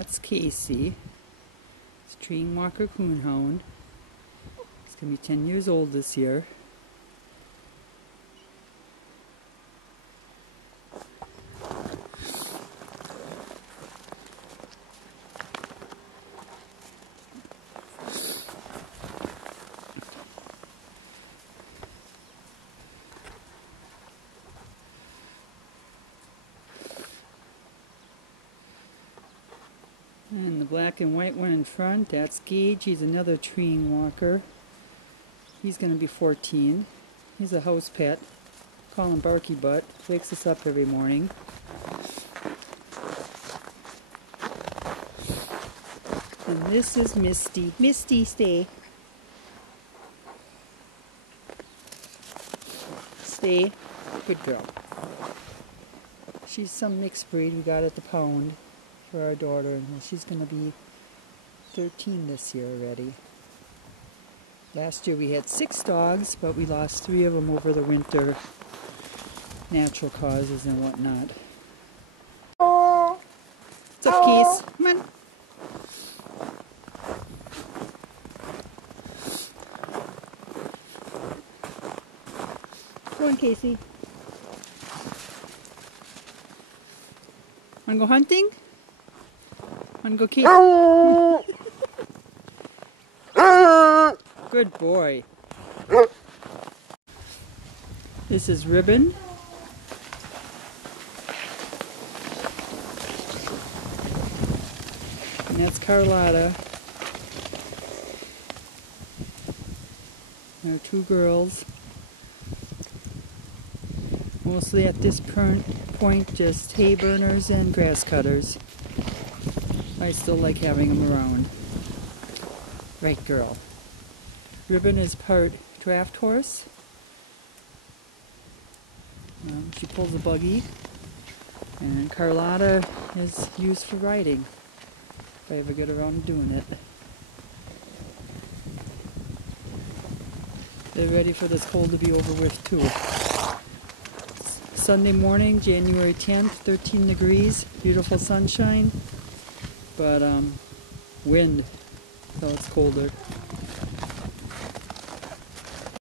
That's Casey. It's a Treeing Walker Coonhound. He's going to be 10 years old this year. And the black and white one in front, that's Gage. He's another Treeing Walker. He's going to be 14. He's a house pet. Call him Barky Butt. Wakes us up every morning. And this is Misty. Misty, stay. Stay. Good girl. She's some mixed breed we got at the pound for our daughter, and she's going to be 13 this year already. Last year we had 6 dogs, but we lost 3 of them over the winter, natural causes and whatnot. What's up, Keys? Come on. Go on, Casey. Wanna go hunting? Wanna go Casey? Good boy. This is Ribbon. And that's Carlotta. There are 2 girls. Mostly at this point just hay burners and grass cutters. I still like having them around. Right, girl. Ribbon is part draft horse. She pulls a buggy. And Carlotta is used for riding, if I ever get around to doing it. They're ready for this cold to be over with too. Sunday morning, January 10th, 13 degrees, beautiful sunshine, but wind, so it's colder.